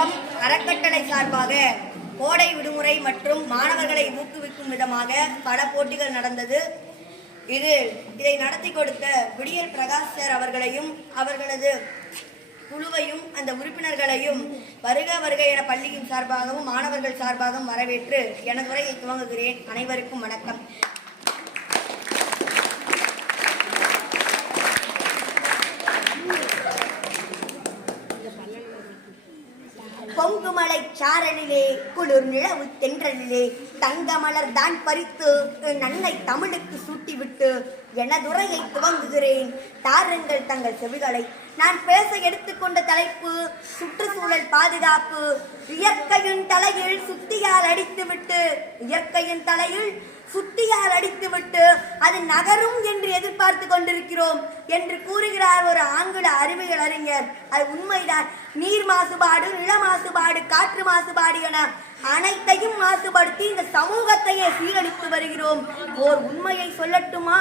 குடும்பம் அறக்கட்டளை சார்பாக கோடை விடுமுறை மற்றும் மாணவர்களை ஊக்குவிக்கும் விதமாக பல போட்டிகள் நடந்தது. இதை நடத்தி கொடுத்த விடியல் பிரகாஷ் சார் அவர்களையும் அவர்களது குழுவையும் அந்த உறுப்பினர்களையும் வருக வருக என பள்ளியின் சார்பாகவும் மாணவர்கள் சார்பாகவும் வரவேற்று எனது உரையை துவங்குகிறேன். அனைவருக்கும் வணக்கம். பொங்குமலை சாரலிலே குளிர் நிலவு தென்றலிலே தங்க மலர் தான் பறித்து நன்னை தமிழுக்கு சூட்டிவிட்டு எனதுரையை துவங்குகிறேன். தாருங்கள் தங்கள் செவிகளை. நான் பேச எடுத்துக்கொண்ட தலைப்பு சுற்றுச்சூழல் பாதுகாப்பு. இயற்கையின் தலையில் சுத்தியால் அடித்துவிட்டு அது நகரும் என்று எதிர்பார்த்து கொண்டிருக்கிறோம் என்று கூறுகிறார் ஒரு ஆங்கில அறிவியல் அறிஞர். அது உண்மைதான். நீர் மாசுபாடு, நில மாசுபாடு, காற்று மாசுபாடு என அனைத்தையும் மாசுபடுத்தி இந்த சமூகத்தையே சீரழித்து வருகிறோம். ஓர் உண்மையை சொல்லட்டுமா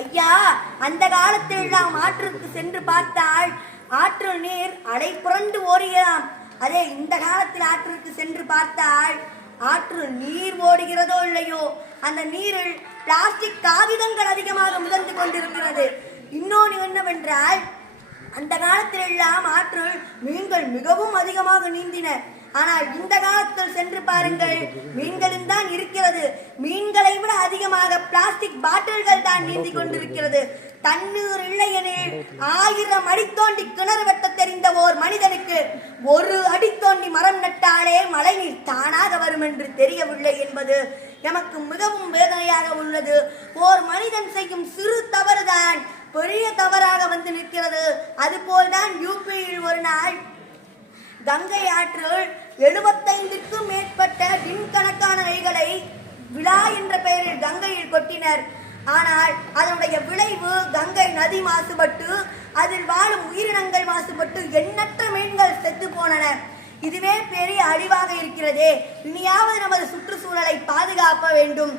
ஐயா? அந்த காலத்தில் எல்லாம் ஆற்றுக்கு சென்று பார்த்தால் ஆற்றில் நீர் அடை புரண்டு ஓடுகிறாம். அதே இந்த காலத்தில் ஆற்றுக்கு சென்று பார்த்தால் ஆற்றில் நீர் ஓடுகிறதோ இல்லையோ, அந்த நீரில் பிளாஸ்டிக் காகிதங்கள் அதிகமாக மிதந்து கொண்டிருக்கிறது. இன்னொன்று என்னவென்றால், அந்த காலத்தில் எல்லாம் ஆற்றில் மீன்கள் மிகவும் அதிகமாக நீந்தின. ஆனால் இந்த காலத்தில் சென்று பாருங்கள், மீன்களும் தான் இருக்கிறது. மீன்களை விட அதிகமாக பிளாஸ்டிக் பாட்டில்கள் தான் நீந்தி கொண்டிருக்கிறது. தண்ணீர் இல்லை எனில் 1000 அடி தோண்டி கிணறு வெட்ட தெரிந்த ஓர் மனிதனுக்கு 1 அடி தோண்டி மரம் நட்டாலே மழை நீர் தானாக வரும் என்று தெரியவில்லை என்பது எமக்கு மிகவும் வேதனையாக உள்ளது. ஓர் மனிதன் செய்யும் சிறு தவறுதான் பெரிய தவறாக வந்து நிற்கிறது. அதுபோல்தான் யூபியில் ஒரு நாள் கங்கை ஆற்றில் 75க்கும் மேற்பட்ட கணக்கான நெய்களை விழா என்ற பெயரில் கங்கையில் கொட்டினர். ஆனால் அதனுடைய விளைவு கங்கை நதி மாசுபட்டு அதில் வாழும் உயிரினங்கள் மாசுபட்டு எண்ணற்ற மீன்கள் செத்து போனன. இதுவே பெரிய அழிவாக இருக்கிறதே. இனியாவது நமது சுற்றுச்சூழலை பாதுகாக்க வேண்டும்.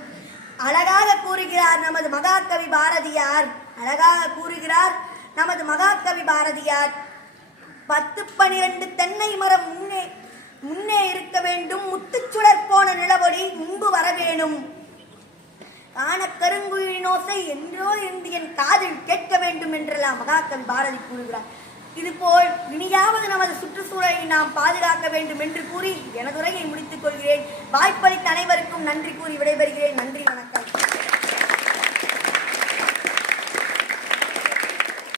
அழகாக கூறுகிறார் நமது மகாகவி பாரதியார். 10-12 தென்னை மரம் முன்னே இருக்க வேண்டும். முத்துச்சுடர் போன நிலவொளி முன்பு வர வேணும். காண கருங்குயினோசை என்றோ என்று என் காதில் கேட்க வேண்டும் என்றெல்லாம் மகாகவி பாரதி கூறுகிறார். இதுபோல் இனியாவது நமது சுற்றுச்சூழலை நாம் பாதுகாக்க வேண்டும் என்று கூறி எனது உரையை முடித்துக் கொள்கிறேன். வாய்ப்பளித்த அனைவருக்கும் நன்றி கூறி விடைபெறுகிறேன். நன்றி, வணக்கம்.